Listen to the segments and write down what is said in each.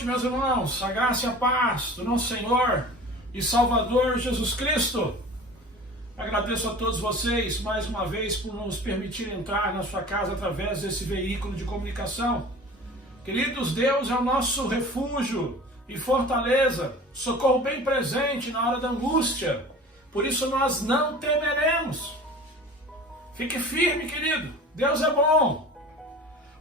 noite, meus irmãos. A graça e a paz do nosso Senhor e Salvador Jesus Cristo. Agradeço a todos vocês mais uma vez por nos permitir entrar na sua casa através desse veículo de comunicação. Queridos, Deus é o nosso refúgio e fortaleza, socorro bem presente na hora da angústia. Por isso nós não temeremos. Fique firme, querido. Deus é bom.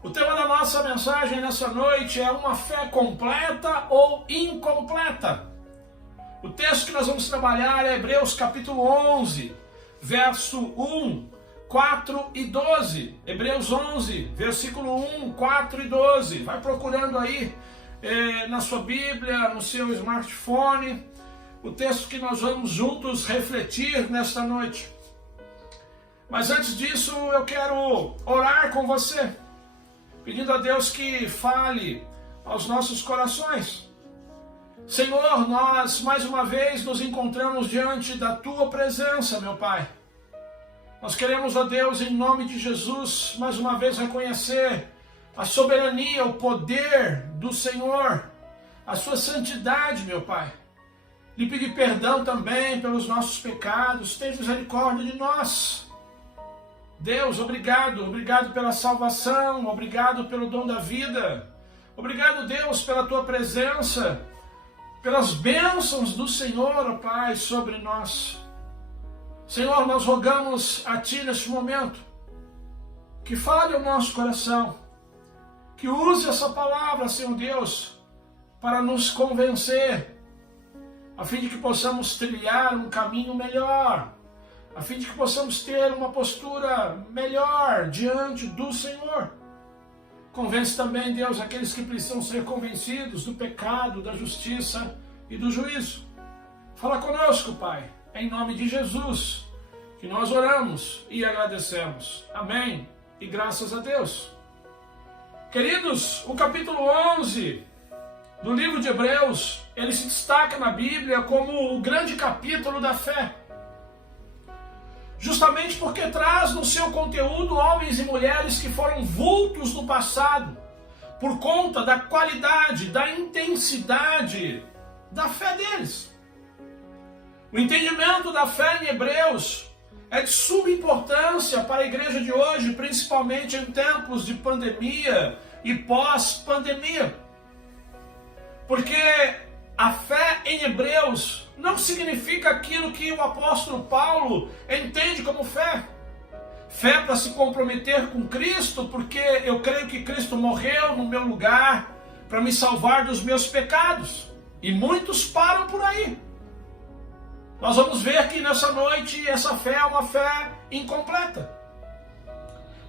O tema da nossa mensagem nessa noite é uma fé completa ou incompleta. O texto que nós vamos trabalhar é Hebreus capítulo 11, verso 1, 4 e 12. Hebreus 11, versículo 1, 4 e 12. Vai procurando aí na sua Bíblia, no seu smartphone, o texto que nós vamos juntos refletir nesta noite. Mas antes disso, eu quero orar com você, pedindo a Deus que fale aos nossos corações. Senhor, nós mais uma vez nos encontramos diante da Tua presença, meu Pai. Nós queremos, ó Deus, em nome de Jesus, mais uma vez reconhecer a soberania, o poder do Senhor, a Sua santidade, meu Pai. Lhe pedir perdão também pelos nossos pecados, tenha misericórdia de nós. Deus, obrigado pela salvação, obrigado pelo dom da vida. Obrigado, Deus, pela Tua presença, pelas bênçãos do Senhor, ó Pai, sobre nós. Senhor, nós rogamos a Ti neste momento, que fale ao nosso coração, que use essa palavra, Senhor Deus, para nos convencer, a fim de que possamos trilhar um caminho melhor, a fim de que possamos ter uma postura melhor diante do Senhor. Convence também, Deus, aqueles que precisam ser convencidos do pecado, da justiça e do juízo. Fala conosco, Pai, em nome de Jesus, que nós oramos e agradecemos. Amém e graças a Deus. Queridos, o capítulo 11 do livro de Hebreus, ele se destaca na Bíblia como o grande capítulo da fé. Justamente porque traz no seu conteúdo homens e mulheres que foram vultos no passado, por conta da qualidade, da intensidade da fé deles. O entendimento da fé em Hebreus é de suma importância para a igreja de hoje, principalmente em tempos de pandemia e pós-pandemia. Porque a fé em Hebreus não significa aquilo que o apóstolo Paulo entende como fé. Fé para se comprometer com Cristo, porque eu creio que Cristo morreu no meu lugar para me salvar dos meus pecados. E muitos param por aí. Nós vamos ver que nessa noite essa fé é uma fé incompleta.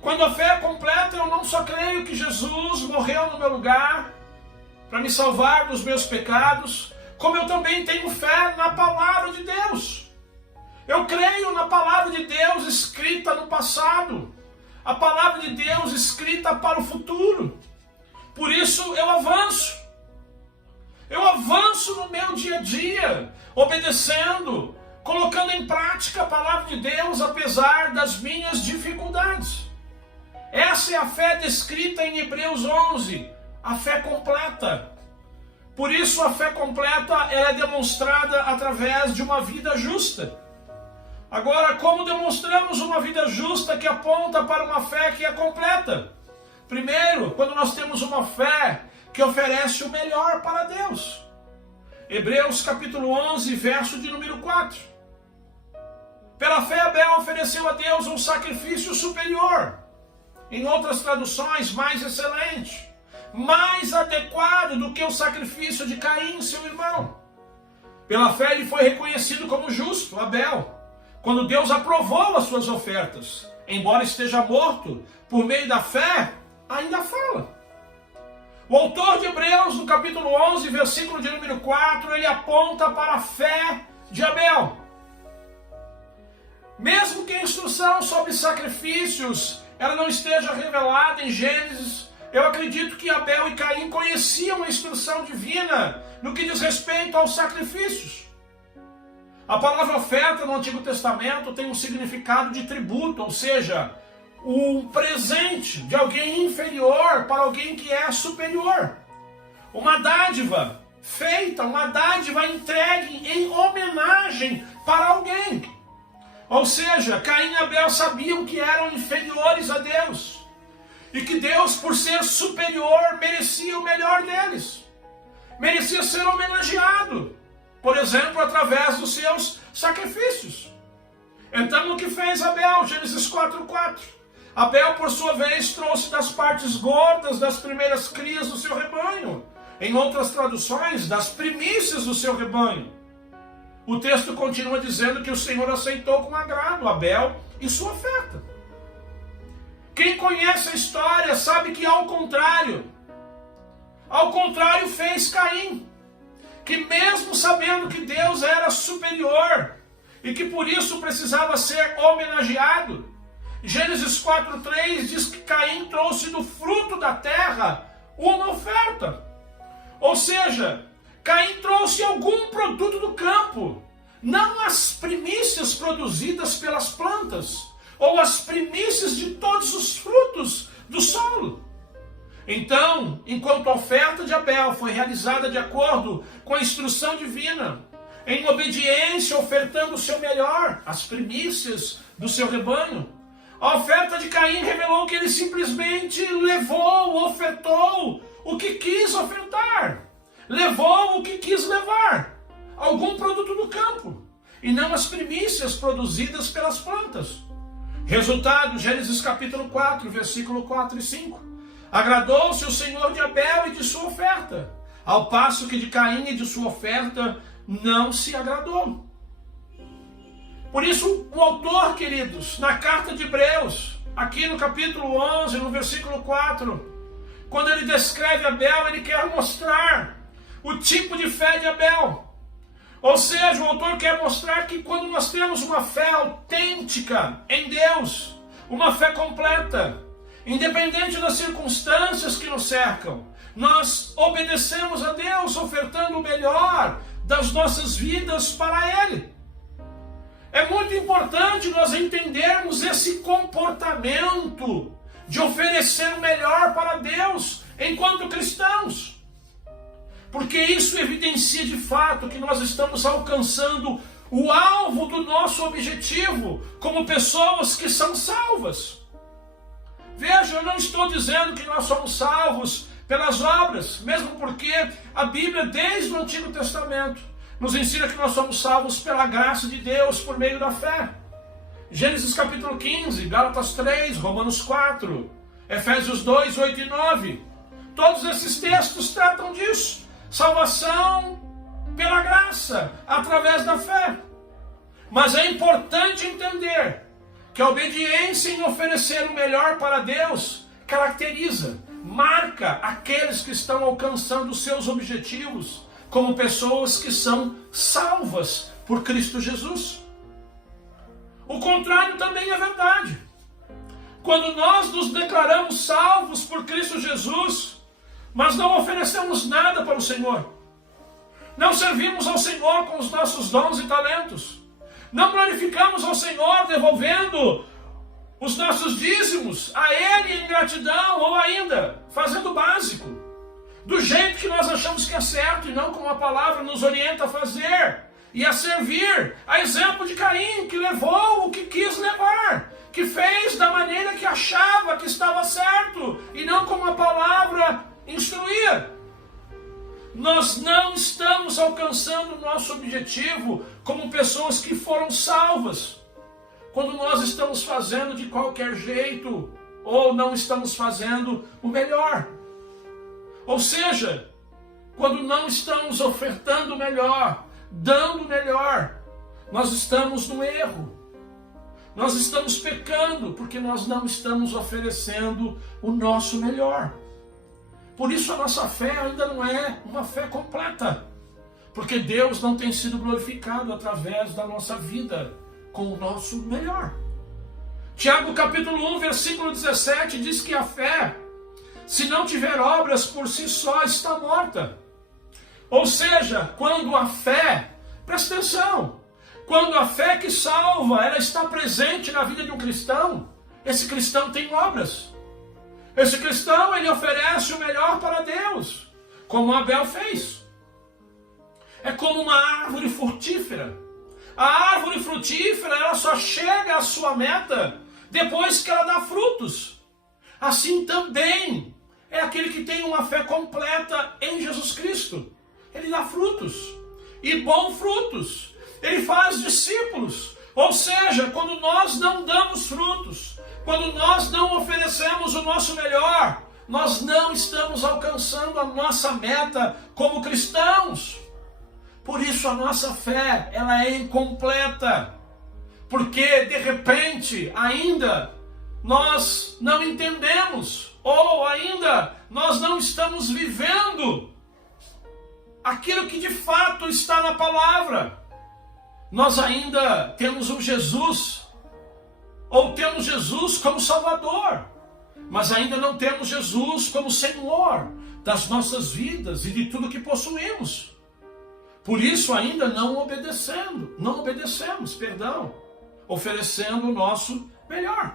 Quando a fé é completa, eu não só creio que Jesus morreu no meu lugar para me salvar dos meus pecados, como eu também tenho fé na palavra de Deus. Eu creio na palavra de Deus escrita no passado, a palavra de Deus escrita para o futuro. Por isso eu avanço. Eu avanço no meu dia a dia, obedecendo, colocando em prática a palavra de Deus, apesar das minhas dificuldades. Essa é a fé descrita em Hebreus 11, a fé completa. Por isso a fé completa ela é demonstrada através de uma vida justa. Agora, como demonstramos uma vida justa que aponta para uma fé que é completa? Primeiro, quando nós temos uma fé que oferece o melhor para Deus. Hebreus capítulo 11, verso de número 4. Pela fé Abel ofereceu a Deus um sacrifício superior. Em outras traduções, mais excelente, mais adequado do que o sacrifício de Caim, seu irmão. Pela fé ele foi reconhecido como justo, Abel, quando Deus aprovou as suas ofertas. Embora esteja morto, por meio da fé, ainda fala. O autor de Hebreus, no capítulo 11, versículo de número 4, ele aponta para a fé de Abel. Mesmo que a instrução sobre sacrifícios ela não esteja revelada em Gênesis, eu acredito que Abel e Caim conheciam a instrução divina no que diz respeito aos sacrifícios. A palavra oferta no Antigo Testamento tem um significado de tributo, ou seja, um presente de alguém inferior para alguém que é superior. uma dádiva feita, uma dádiva entregue em homenagem para alguém. Ou seja, Caim e Abel sabiam que eram inferiores a Deus e que Deus, por ser superior, merecia o melhor deles. Merecia ser homenageado, por exemplo, através dos seus sacrifícios. Então, o que fez Abel? Gênesis 4:4. Abel, por sua vez, trouxe das partes gordas das primeiras crias do seu rebanho. Em outras traduções, das primícias do seu rebanho. O texto continua dizendo que o Senhor aceitou com agrado Abel e sua oferta. Quem conhece a história sabe que ao contrário fez Caim, que mesmo sabendo que Deus era superior e que por isso precisava ser homenageado, Gênesis 4:3 diz que Caim trouxe do fruto da terra uma oferta. Ou seja, Caim trouxe algum produto do campo, não as primícias produzidas pelas plantas, ou as primícias de todos os frutos do solo. Então, enquanto a oferta de Abel foi realizada de acordo com a instrução divina, em obediência, ofertando o seu melhor, as primícias do seu rebanho, a oferta de Caim revelou que ele simplesmente ofertou o que quis ofertar, levou o que quis levar, algum produto do campo, e não as primícias produzidas pelas plantas. Resultado, Gênesis capítulo 4, versículo 4 e 5. Agradou-se o Senhor de Abel e de sua oferta, ao passo que de Caim e de sua oferta não se agradou. Por isso, o autor, queridos, na carta de Hebreus, aqui no capítulo 11, no versículo 4, quando ele descreve Abel, ele quer mostrar o tipo de fé de Abel. Ou seja, o autor quer mostrar que quando nós temos uma fé autêntica em Deus, uma fé completa, independente das circunstâncias que nos cercam, nós obedecemos a Deus, ofertando o melhor das nossas vidas para Ele. É muito importante nós entendermos esse comportamento de oferecer o melhor para Deus enquanto cristãos. Porque isso evidencia de fato que nós estamos alcançando o alvo do nosso objetivo como pessoas que são salvas. Veja, eu não estou dizendo que nós somos salvos pelas obras, mesmo porque a Bíblia, desde o Antigo Testamento, nos ensina que nós somos salvos pela graça de Deus por meio da fé. Gênesis capítulo 15, Gálatas 3, Romanos 4, Efésios 2, 8 e 9. Todos esses textos tratam disso. Salvação pela graça, através da fé. Mas é importante entender que a obediência em oferecer o melhor para Deus caracteriza, marca aqueles que estão alcançando os seus objetivos como pessoas que são salvas por Cristo Jesus. O contrário também é verdade. Quando nós nos declaramos salvos por Cristo Jesus, mas não oferecemos nada para o Senhor, não servimos ao Senhor com os nossos dons e talentos, não glorificamos ao Senhor devolvendo os nossos dízimos a Ele em gratidão, ou ainda fazendo o básico, do jeito que nós achamos que é certo e não como a palavra nos orienta a fazer e a servir, a exemplo de Caim, que levou o que quis levar, que fez da maneira que achava que estava certo e não como a palavra instruía. Nós não estamos alcançando o nosso objetivo como pessoas que foram salvas quando nós estamos fazendo de qualquer jeito ou não estamos fazendo o melhor. Ou seja, quando não estamos ofertando o melhor, dando o melhor, nós estamos no erro. Nós estamos pecando porque nós não estamos oferecendo o nosso melhor. Por isso a nossa fé ainda não é uma fé completa, porque Deus não tem sido glorificado através da nossa vida com o nosso melhor. Tiago capítulo 1, versículo 17 diz que a fé, se não tiver obras por si só, está morta. Ou seja, quando a fé, presta atenção, quando a fé que salva, ela está presente na vida de um cristão, esse cristão tem obras. Esse cristão, ele oferece o melhor para Deus. como Abel fez. É como uma árvore frutífera. A árvore frutífera, ela só chega à sua meta depois que ela dá frutos. Assim também é aquele que tem uma fé completa em Jesus Cristo. Ele dá frutos, e bons frutos. Ele faz discípulos. Ou seja, quando nós não damos frutos, quando nós não oferecemos o nosso melhor, nós não estamos alcançando a nossa meta como cristãos. Por isso a nossa fé, ela é incompleta. Porque de repente ainda nós não entendemos, ou ainda nós não estamos vivendo aquilo que de fato está na palavra. Nós ainda temos um Jesus, ou temos Jesus como Salvador, mas ainda não temos Jesus como Senhor das nossas vidas e de tudo que possuímos. Por isso ainda não obedecemos, oferecendo o nosso melhor.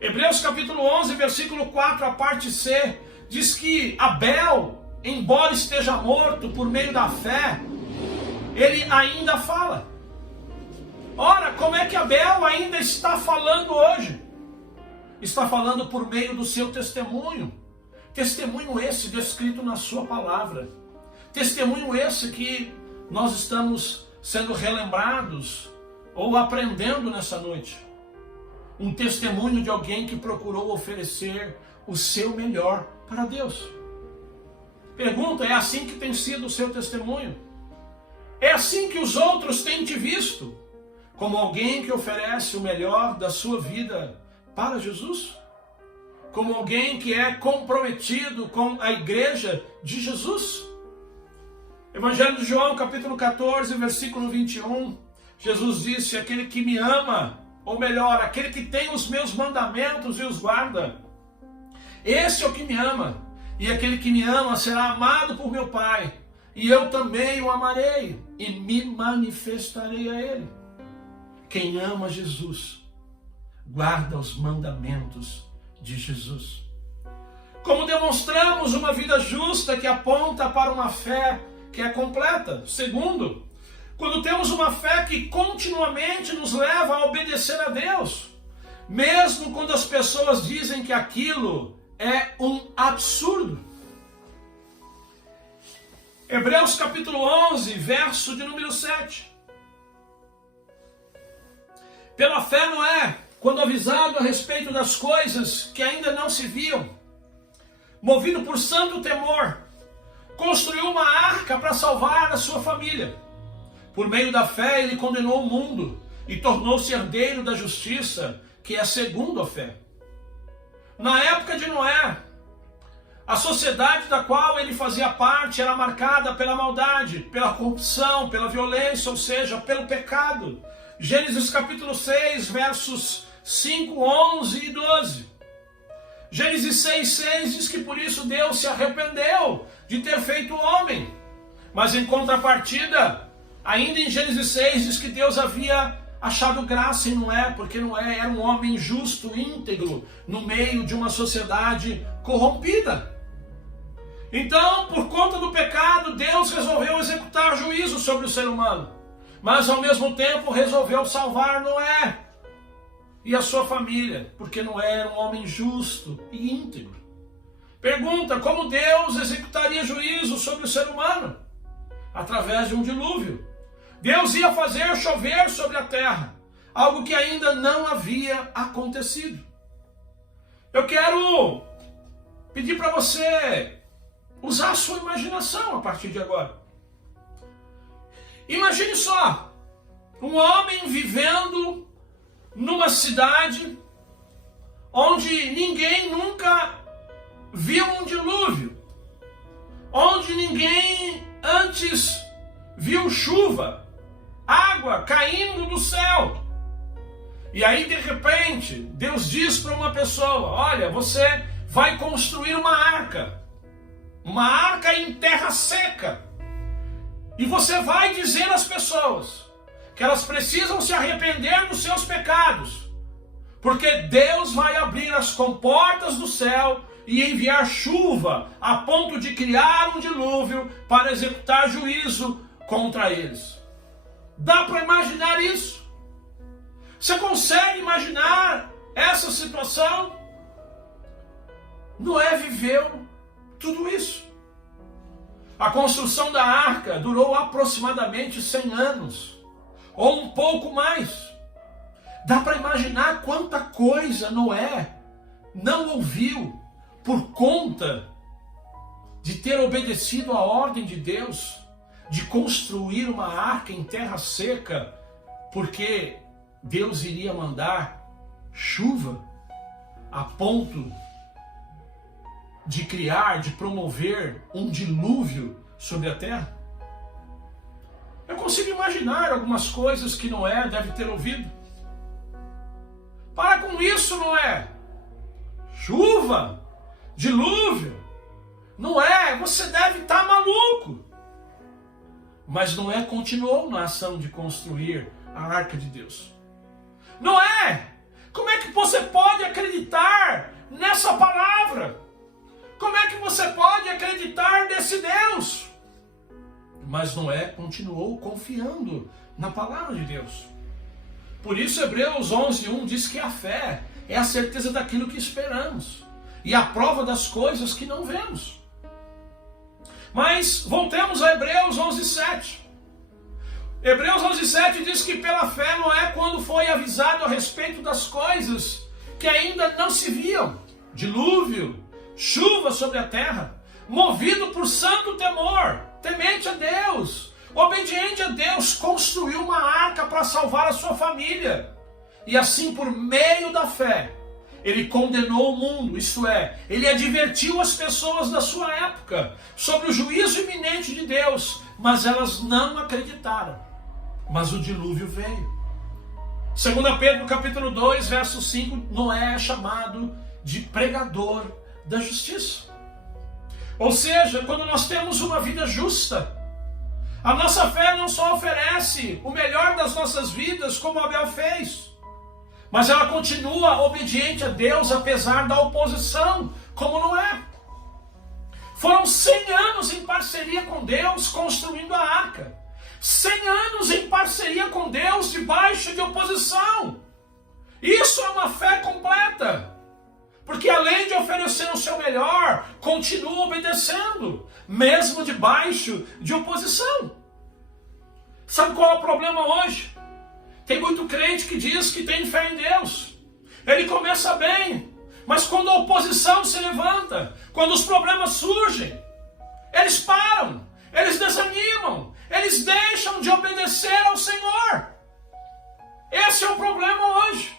Hebreus capítulo 11, versículo 4, a parte C, diz que Abel, embora esteja morto por meio da fé, ele ainda fala. Ora, como é que Abel ainda está falando hoje? Está falando por meio do seu testemunho. Testemunho esse descrito na sua palavra. Testemunho esse que nós estamos sendo relembrados ou aprendendo nessa noite. Um testemunho de alguém que procurou oferecer o seu melhor para Deus. Pergunta, é assim que tem sido o seu testemunho? É assim que os outros têm te visto? Como alguém que oferece o melhor da sua vida para Jesus? Como alguém que é comprometido com a igreja de Jesus? Evangelho de João, capítulo 14, versículo 21, Jesus disse, aquele que me ama, ou melhor, aquele que tem os meus mandamentos e os guarda, esse é o que me ama, e aquele que me ama será amado por meu Pai, e eu também o amarei, e me manifestarei a ele. Quem ama Jesus, guarda os mandamentos de Jesus. Como demonstramos uma vida justa que aponta para uma fé que é completa? Segundo, quando temos uma fé que continuamente nos leva a obedecer a Deus, mesmo quando as pessoas dizem que aquilo é um absurdo. Hebreus capítulo 11, verso de número 7. Pela fé Noé, quando avisado a respeito das coisas que ainda não se viam, movido por santo temor, construiu uma arca para salvar a sua família. Por meio da fé ele condenou o mundo e tornou-se herdeiro da justiça, que é segundo a fé. Na época de Noé, a sociedade da qual ele fazia parte era marcada pela maldade, pela corrupção, pela violência, ou seja, pelo pecado. Gênesis capítulo 6, versos 5, 11 e 12. Gênesis 6, 6 diz que por isso Deus se arrependeu de ter feito o homem. Mas em contrapartida, ainda em Gênesis 6 diz que Deus havia achado graça em Noé, porque Noé era um homem justo, íntegro, no meio de uma sociedade corrompida. Então, por conta do pecado, Deus resolveu executar juízo sobre o ser humano. Mas ao mesmo tempo resolveu salvar Noé e a sua família, porque Noé era um homem justo e íntegro. Pergunta, como Deus executaria juízo sobre o ser humano? Através de um dilúvio. Deus ia fazer chover sobre a terra, algo que ainda não havia acontecido. Eu quero pedir para você usar a sua imaginação a partir de agora. Imagine só, um homem vivendo numa cidade onde ninguém nunca viu um dilúvio, onde ninguém antes viu chuva, água caindo do céu. E aí de repente Deus diz para uma pessoa, olha, você vai construir uma arca em terra seca. E você vai dizer às pessoas que elas precisam se arrepender dos seus pecados, Porque Deus vai abrir as comportas do céu e enviar chuva a ponto de criar um dilúvio para executar juízo contra eles. Dá para imaginar isso? Você consegue imaginar essa situação? Noé viveu tudo isso. A construção da arca durou aproximadamente 100 anos, ou um pouco mais. Dá para imaginar quanta coisa Noé não ouviu por conta de ter obedecido a ordem de Deus de construir uma arca em terra seca, porque Deus iria mandar chuva a ponto de criar, de promover um dilúvio sobre a terra. Eu consigo imaginar algumas coisas que Noé deve ter ouvido. Para com isso, Noé. Chuva, dilúvio. Noé, você deve estar maluco. Mas Noé continuou na ação de construir a arca de Deus. Noé, como é que você pode acreditar nessa palavra? Como é que você pode acreditar nesse Deus? Mas Noé continuou confiando na palavra de Deus. Por isso Hebreus 11:1 diz que a fé é a certeza daquilo que esperamos e a prova das coisas que não vemos. Mas voltemos a Hebreus 11:7. Hebreus 11:7 diz que pela fé Noé, quando foi avisado a respeito das coisas que ainda não se viam, dilúvio, chuva sobre a terra, movido por santo temor, temente a Deus, obediente a Deus, construiu uma arca para salvar a sua família. E assim, por meio da fé, ele condenou o mundo, isto é, ele advertiu as pessoas da sua época sobre o juízo iminente de Deus, mas elas não acreditaram. Mas o dilúvio veio. 2 Pedro capítulo 2, verso 5, Noé é chamado de pregador da justiça. Ou seja, quando nós temos uma vida justa, a nossa fé não só oferece o melhor das nossas vidas, como Abel fez, mas ela continua obediente a Deus, apesar da oposição, como Noé. Foram 100 anos em parceria com Deus, construindo a arca. 100 anos em parceria com Deus, debaixo de oposição. Isso é uma fé completa. Porque além de oferecer o seu melhor, continua obedecendo, mesmo debaixo de oposição. Sabe qual é o problema hoje? Tem muito crente que diz que tem fé em Deus. Ele começa bem, mas quando a oposição se levanta, quando os problemas surgem, eles param, eles desanimam, eles deixam de obedecer ao Senhor. Esse é o problema hoje.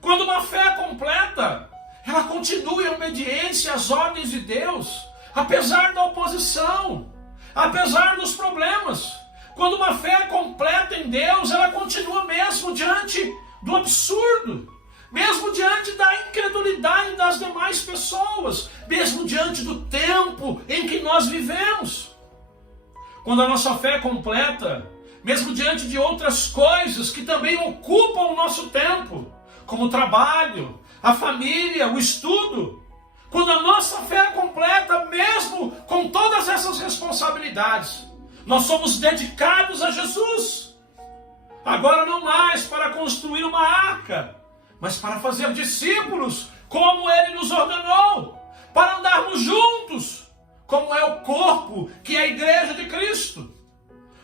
Quando uma fé completa, ela continua em obediência às ordens de Deus, apesar da oposição, apesar dos problemas. Quando uma fé é completa em Deus, ela continua mesmo diante do absurdo, mesmo diante da incredulidade das demais pessoas, mesmo diante do tempo em que nós vivemos. Quando a nossa fé é completa, mesmo diante de outras coisas que também ocupam o nosso tempo, como o trabalho, a família, o estudo, quando a nossa fé é completa, mesmo com todas essas responsabilidades, nós somos dedicados a Jesus. Agora não mais para construir uma arca, mas para fazer discípulos, como Ele nos ordenou, para andarmos juntos, como é o corpo, que é a igreja de Cristo.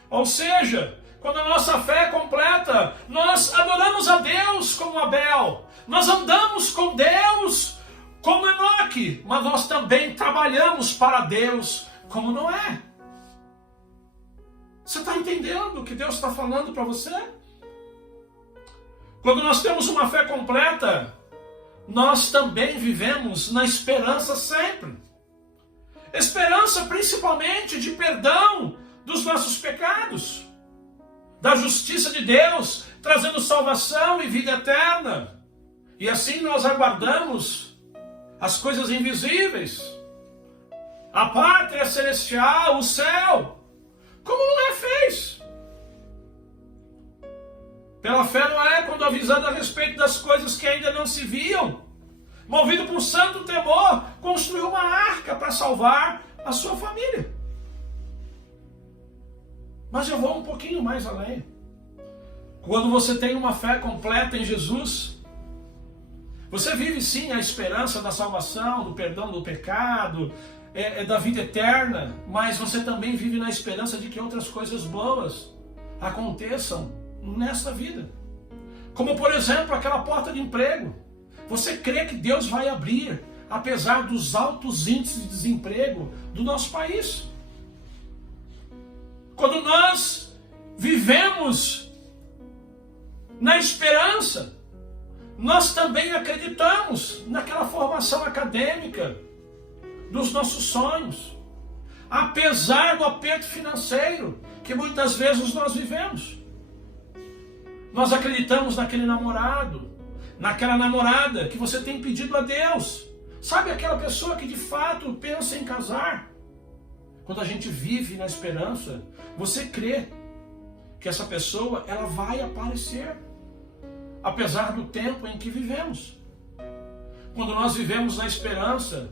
Ou seja, quando a nossa fé é completa, nós adoramos a Deus como Abel, nós andamos com Deus como Enoque, mas nós também trabalhamos para Deus como Noé. Você está entendendo o que Deus está falando para você? Quando nós temos uma fé completa, nós também vivemos na esperança sempre. Esperança principalmente de perdão dos nossos pecados, da justiça de Deus, trazendo salvação e vida eterna. E assim nós aguardamos as coisas invisíveis, a pátria celestial, o céu, como Noé fez. Pela fé Noé, quando avisado a respeito das coisas que ainda não se viam, movido por santo temor, construiu uma arca para salvar a sua família. Mas eu vou um pouquinho mais além. Quando você tem uma fé completa em Jesus, você vive sim a esperança da salvação, do perdão do pecado, da vida eterna, mas você também vive na esperança de que outras coisas boas aconteçam nessa vida. Como por exemplo, aquela porta de emprego. Você crê que Deus vai abrir, apesar dos altos índices de desemprego do nosso país. Quando nós vivemos na esperança, nós também acreditamos naquela formação acadêmica dos nossos sonhos, apesar do aperto financeiro que muitas vezes nós vivemos. Nós acreditamos naquele namorado, naquela namorada que você tem pedido a Deus. Sabe aquela pessoa que de fato pensa em casar? Quando a gente vive na esperança, você crê que essa pessoa ela vai aparecer, apesar do tempo em que vivemos. Quando nós vivemos na esperança,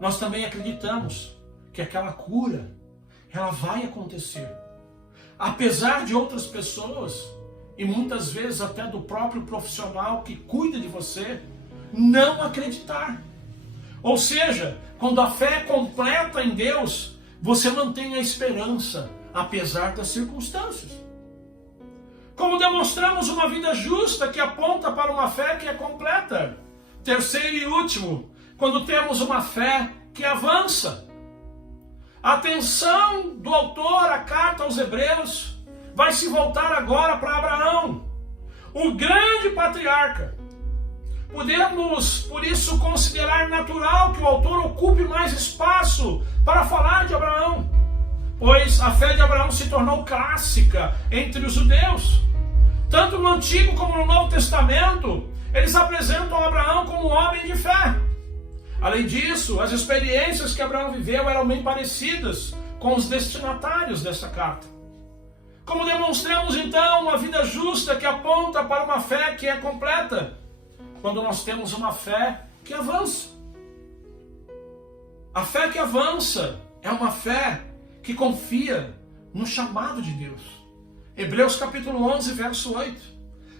nós também acreditamos que aquela cura ela vai acontecer, apesar de outras pessoas e muitas vezes até do próprio profissional que cuida de você não acreditar. Ou seja, quando a fé é completa em Deus, você mantém a esperança apesar das circunstâncias. Como demonstramos uma vida justa que aponta para uma fé que é completa. Terceiro e último, quando temos uma fé que avança. A atenção do autor, a carta aos Hebreus, vai se voltar agora para Abraão, o grande patriarca. Podemos, por isso, considerar natural que o autor ocupe mais espaço para falar de Abraão, pois a fé de Abraão se tornou clássica entre os judeus. Tanto no Antigo como no Novo Testamento, eles apresentam Abraão como um homem de fé. Além disso, as experiências que Abraão viveu eram bem parecidas com os destinatários dessa carta. Como demonstramos então uma vida justa que aponta para uma fé que é completa, quando nós temos uma fé que avança. A fé que avança é uma fé que confia no chamado de Deus. Hebreus capítulo 11, verso 8.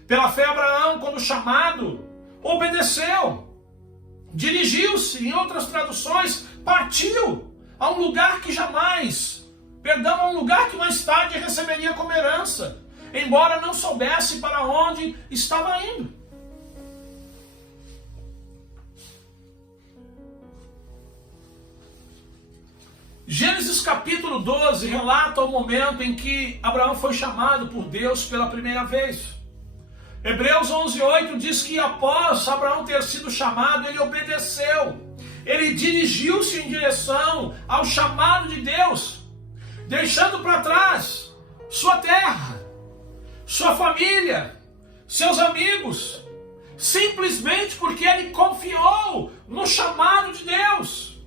Pela fé Abraão, quando chamado, obedeceu. Dirigiu-se, em outras traduções, partiu a um lugar que a um lugar que mais tarde receberia como herança, embora não soubesse para onde estava indo. Gênesis capítulo 12 relata o momento em que Abraão foi chamado por Deus pela primeira vez. Hebreus 11:8 diz que após Abraão ter sido chamado, ele obedeceu. Ele dirigiu-se em direção ao chamado de Deus, deixando para trás sua terra, sua família, seus amigos, simplesmente porque ele confiou no chamado de Deus.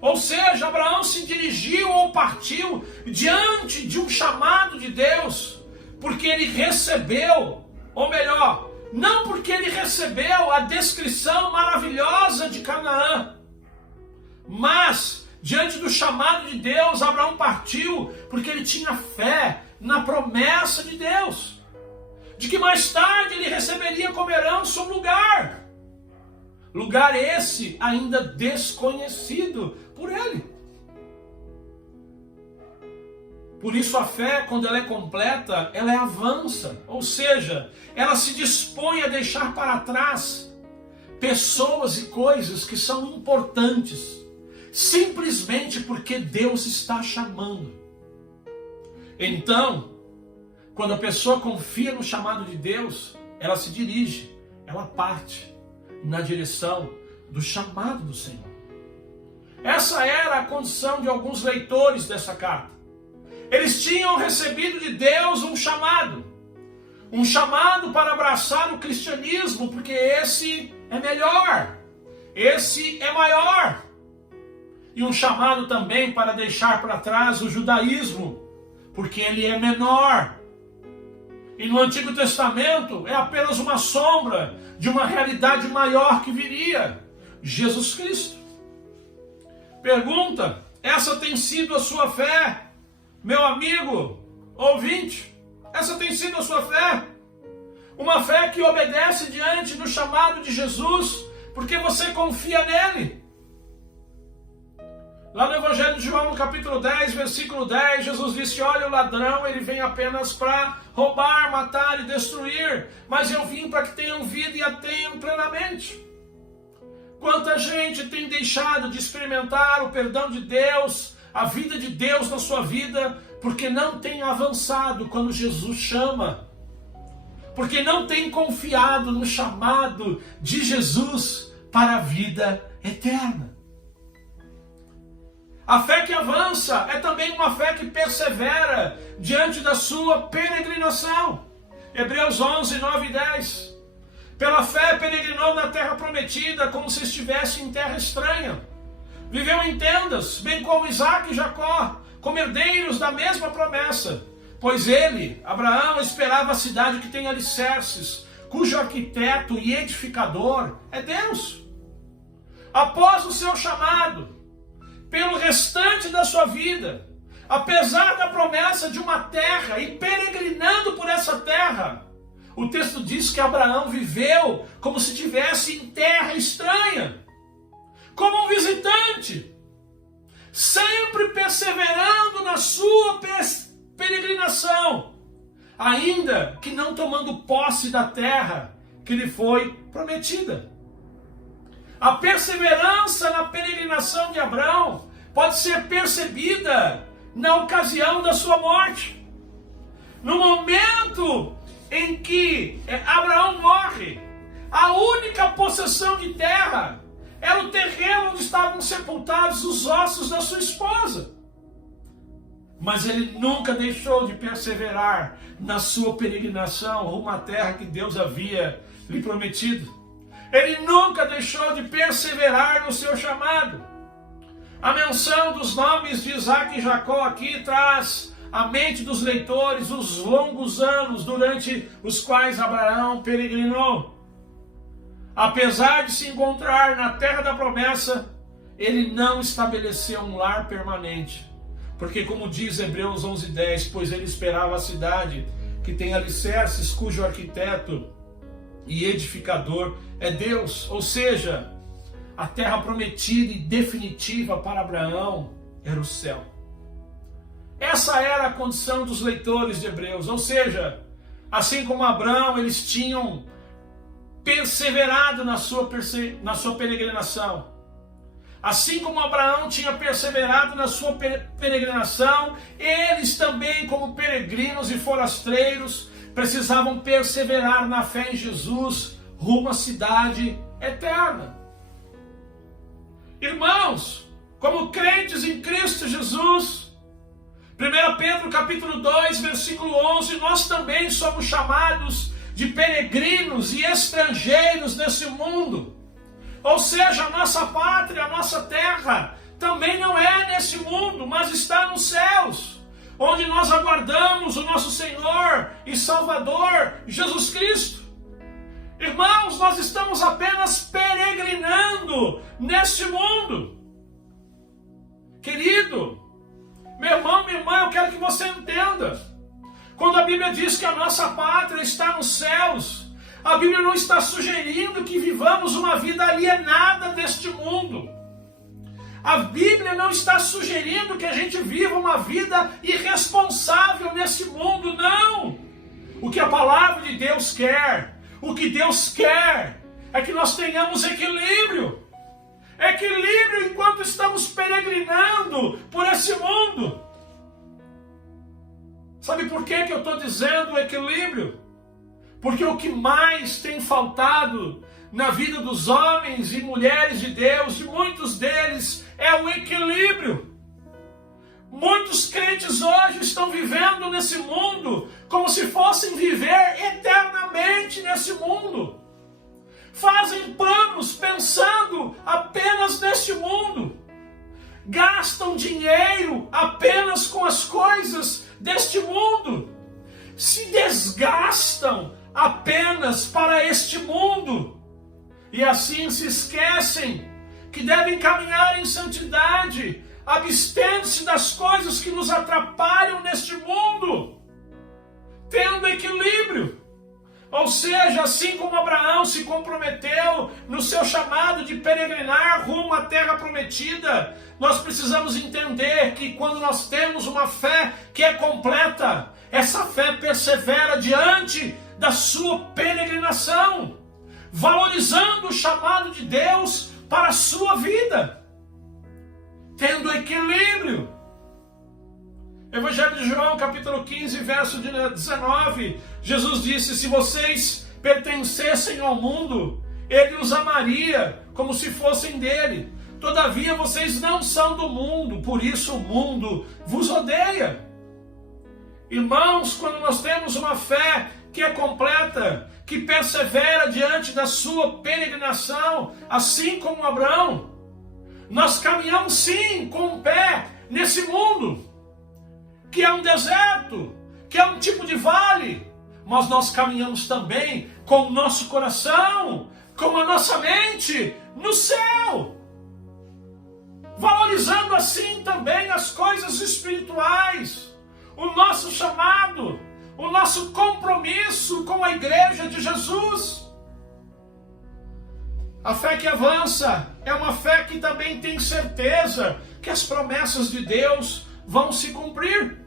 Ou seja, Abraão se dirigiu ou partiu diante de um chamado de Deus, porque ele recebeu, ou melhor, não porque ele recebeu a descrição maravilhosa de Canaã, mas diante do chamado de Deus, Abraão partiu porque ele tinha fé na promessa de Deus, de que mais tarde ele receberia como herança um lugar esse ainda desconhecido por ele. Por isso a fé, quando ela é completa, ela avança, ou seja, ela se dispõe a deixar para trás pessoas e coisas que são importantes, simplesmente porque Deus está chamando. Então, quando a pessoa confia no chamado de Deus, ela se dirige, ela parte na direção do chamado do Senhor. Essa era a condição de alguns leitores dessa carta. Eles tinham recebido de Deus um chamado para abraçar o cristianismo, porque esse é melhor, esse é maior, e um chamado também para deixar para trás o judaísmo, porque ele é menor. E no Antigo Testamento é apenas uma sombra de uma realidade maior que viria: Jesus Cristo. Pergunta: essa tem sido a sua fé, meu amigo ouvinte? Essa tem sido a sua fé? Uma fé que obedece diante do chamado de Jesus, porque você confia nele. Lá no Evangelho de João, no capítulo 10, versículo 10, Jesus disse: olha, o ladrão, ele vem apenas para roubar, matar e destruir, mas eu vim para que tenham vida e a tenham plenamente. Quanta gente tem deixado de experimentar o perdão de Deus, a vida de Deus na sua vida, porque não tem avançado quando Jesus chama, porque não tem confiado no chamado de Jesus para a vida eterna. A fé que avança é também uma fé que persevera diante da sua peregrinação. Hebreus 11, 9 e 10. Pela fé peregrinou na terra prometida, como se estivesse em terra estranha. Viveu em tendas, bem como Isaac e Jacó, como herdeiros da mesma promessa. Pois ele, Abraão, esperava a cidade que tem alicerces, cujo arquiteto e edificador é Deus. Após o seu chamado, pelo restante da sua vida, apesar da promessa de uma terra e peregrinando por essa terra, o texto diz que Abraão viveu como se estivesse em terra estranha, como um visitante, sempre perseverando na sua peregrinação, ainda que não tomando posse da terra que lhe foi prometida. A perseverança na peregrinação de Abraão pode ser percebida na ocasião da sua morte. No momento em que Abraão morre, a única possessão de terra era o terreno onde estavam sepultados os ossos da sua esposa. Mas ele nunca deixou de perseverar na sua peregrinação rumo à terra que Deus havia lhe prometido. Ele nunca deixou de perseverar no seu chamado. A menção dos nomes de Isaac e Jacó aqui traz à mente dos leitores os longos anos durante os quais Abraão peregrinou. Apesar de se encontrar na terra da promessa, ele não estabeleceu um lar permanente. Porque, como diz Hebreus 11:10, pois ele esperava a cidade que tem alicerces, cujo arquiteto e edificador é Deus. Ou seja, a terra prometida e definitiva para Abraão era o céu. Essa era a condição dos leitores de Hebreus. Ou seja, assim como Abraão, eles tinham perseverado na sua peregrinação. Assim como Abraão tinha perseverado na sua peregrinação, eles também, como peregrinos e forasteiros, precisavam perseverar na fé em Jesus, rumo à cidade eterna. Irmãos, como crentes em Cristo Jesus, 1 Pedro capítulo 2, versículo 11, nós também somos chamados de peregrinos e estrangeiros nesse mundo. Ou seja, a nossa pátria, a nossa terra, também não é nesse mundo, mas está nos céus, onde nós aguardamos o nosso Senhor e Salvador, Jesus Cristo. Irmãos, nós estamos apenas peregrinando neste mundo. Querido, meu irmão, minha irmã, eu quero que você entenda. Quando a Bíblia diz que a nossa pátria está nos céus, a Bíblia não está sugerindo que vivamos uma vida alienada deste mundo. A Bíblia não está sugerindo que a gente viva uma vida irresponsável nesse mundo, não. O que a palavra de Deus quer, o que Deus quer, é que nós tenhamos equilíbrio. Equilíbrio enquanto estamos peregrinando por esse mundo. Sabe por que eu estou dizendo equilíbrio? Porque o que mais tem faltado na vida dos homens e mulheres de Deus, e muitos deles, é o equilíbrio. Muitos crentes hoje estão vivendo nesse mundo como se fossem viver eternamente nesse mundo. Fazem planos pensando apenas neste mundo. Gastam dinheiro apenas com as coisas deste mundo. se desgastam apenas para este mundo e assim se esquecem que devem caminhar em santidade, abstendo-se das coisas que nos atrapalham neste mundo, tendo equilíbrio. Ou seja, assim como Abraão se comprometeu no seu chamado de peregrinar rumo à terra prometida, nós precisamos entender que quando nós temos uma fé que é completa, essa fé persevera diante da sua peregrinação, valorizando o chamado de Deus para a sua vida, tendo equilíbrio. Evangelho de João, capítulo 15, verso 19, Jesus disse: se vocês pertencessem ao mundo, ele os amaria como se fossem dele. Todavia vocês não são do mundo, por isso o mundo vos odeia. Irmãos, quando nós temos uma fé que é completa, que persevera diante da sua peregrinação, assim como Abraão, nós caminhamos sim com o pé nesse mundo, que é um deserto, que é um tipo de vale, mas nós caminhamos também com o nosso coração, com a nossa mente no céu, valorizando assim também as coisas espirituais, o nosso chamado, o nosso compromisso com a igreja de Jesus. A fé que avança é uma fé que também tem certeza que as promessas de Deus vão se cumprir.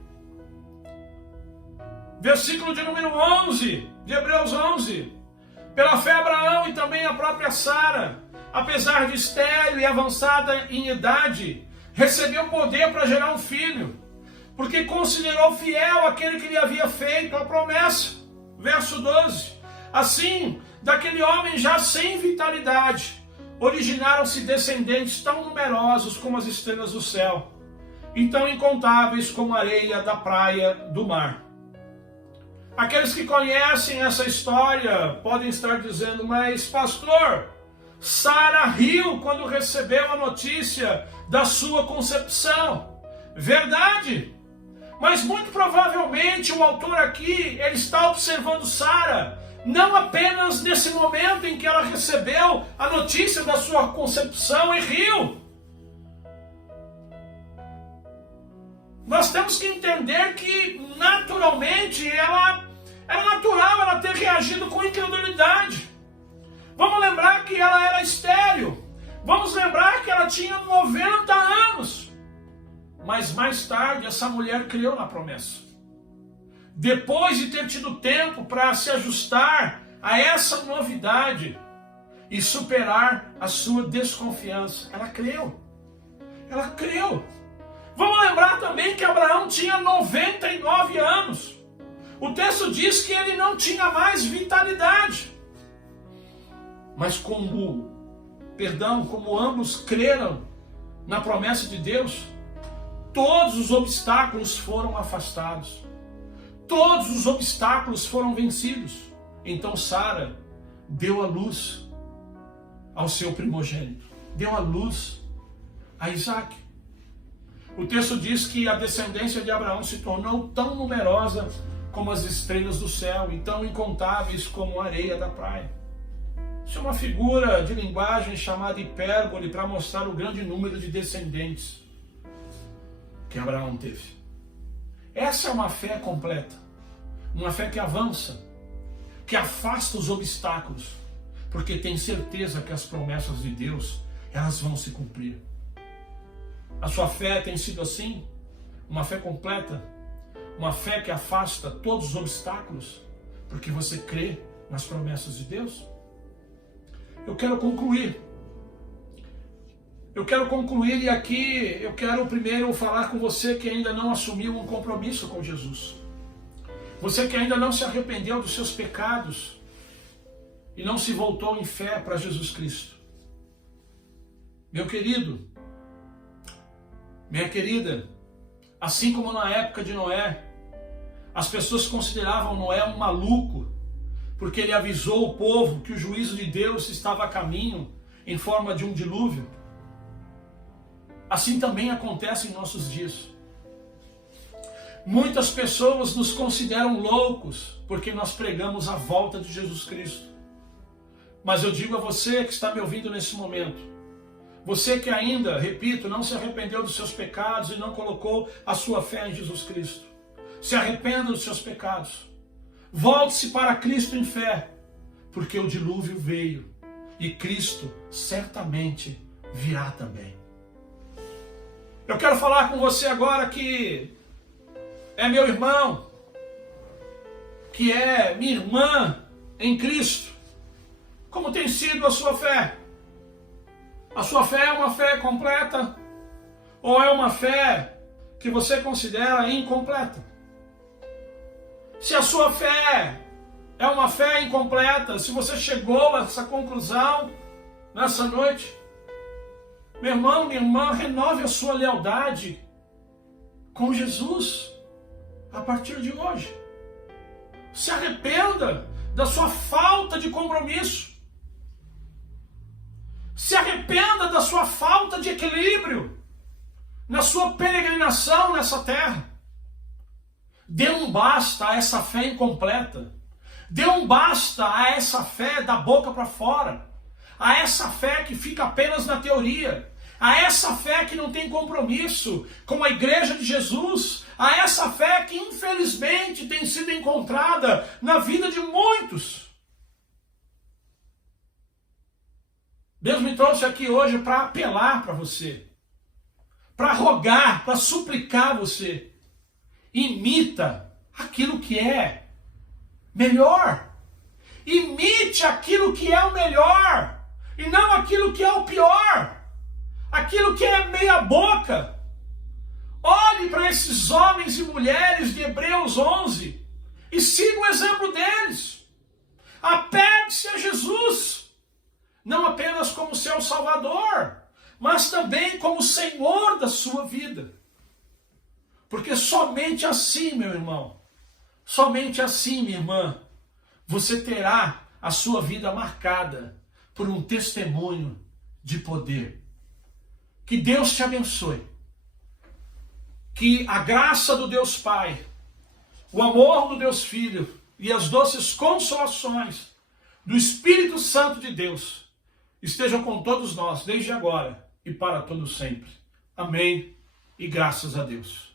Versículo de número 11, de Hebreus 11. Pela fé Abraão e também a própria Sara, apesar de estéril e avançada em idade, recebeu poder para gerar um filho, porque considerou fiel aquele que lhe havia feito a promessa. Verso 12. Assim, daquele homem já sem vitalidade, originaram-se descendentes tão numerosos como as estrelas do céu, e tão incontáveis como a areia da praia do mar. Aqueles que conhecem essa história podem estar dizendo: mas pastor, Sara riu quando recebeu a notícia da sua concepção. Verdade, mas muito provavelmente o autor aqui, ele está observando Sara, não apenas nesse momento em que ela recebeu a notícia da sua concepção e riu. Nós temos que entender que naturalmente era natural ela ter reagido com incredulidade. Vamos lembrar que ela era estéril. Vamos lembrar que ela tinha 90 anos. Mas mais tarde essa mulher creu na promessa. Depois de ter tido tempo para se ajustar a essa novidade e superar a sua desconfiança, ela creu. Ela creu. Vamos lembrar também que Abraão tinha 99 anos. O texto diz que ele não tinha mais vitalidade. Mas como ambos creram na promessa de Deus, todos os obstáculos foram afastados. Todos os obstáculos foram vencidos. Então Sara deu a luz ao seu primogênito. Deu a luz a Isaac. O texto diz que a descendência de Abraão se tornou tão numerosa como as estrelas do céu e tão incontáveis como a areia da praia. Isso é uma figura de linguagem chamada hipérbole para mostrar o grande número de descendentes que Abraão teve. Essa é uma fé completa, uma fé que avança, que afasta os obstáculos, porque tem certeza que as promessas de Deus, elas vão se cumprir. A sua fé tem sido assim, uma fé completa, uma fé que afasta todos os obstáculos, porque você crê nas promessas de Deus. Eu quero concluir e aqui eu quero primeiro falar com você que ainda não assumiu um compromisso com Jesus. Você que ainda não se arrependeu dos seus pecados e não se voltou em fé para Jesus Cristo. Meu querido, minha querida, assim como na época de Noé, as pessoas consideravam Noé um maluco, porque ele avisou o povo que o juízo de Deus estava a caminho em forma de um dilúvio. Assim também acontece em nossos dias. Muitas pessoas nos consideram loucos porque nós pregamos a volta de Jesus Cristo. Mas eu digo a você que está me ouvindo nesse momento, você que ainda, repito, não se arrependeu dos seus pecados e não colocou a sua fé em Jesus Cristo, se arrependa dos seus pecados. Volte-se para Cristo em fé, porque o dilúvio veio e Cristo certamente virá também. Eu quero falar com você agora que é meu irmão, que é minha irmã em Cristo. Como tem sido a sua fé? A sua fé é uma fé completa? Ou é uma fé que você considera incompleta? Se a sua fé é uma fé incompleta, se você chegou a essa conclusão nessa noite, meu irmão, minha irmã, renove a sua lealdade com Jesus a partir de hoje. Se arrependa da sua falta de compromisso. Se arrependa da sua falta de equilíbrio na sua peregrinação nessa terra. Dê um basta a essa fé incompleta. Dê um basta a essa fé da boca para fora. A essa fé que fica apenas na teoria. A essa fé que não tem compromisso com a igreja de Jesus. A essa fé que infelizmente tem sido encontrada na vida de muitos. Deus me trouxe aqui hoje para apelar para você, para rogar, para suplicar você. Imita aquilo que é melhor. Imite aquilo que é o melhor e não aquilo que é o pior, aquilo que é meia boca. Olhe para esses homens e mulheres de Hebreus 11 e siga o exemplo deles. Apegue-se a Jesus. Não apenas como seu Salvador, mas também como Senhor da sua vida. Porque somente assim, meu irmão, somente assim, minha irmã, você terá a sua vida marcada por um testemunho de poder. Que Deus te abençoe. Que a graça do Deus Pai, o amor do Deus Filho e as doces consolações do Espírito Santo de Deus estejam com todos nós, desde agora e para todo sempre. Amém e graças a Deus.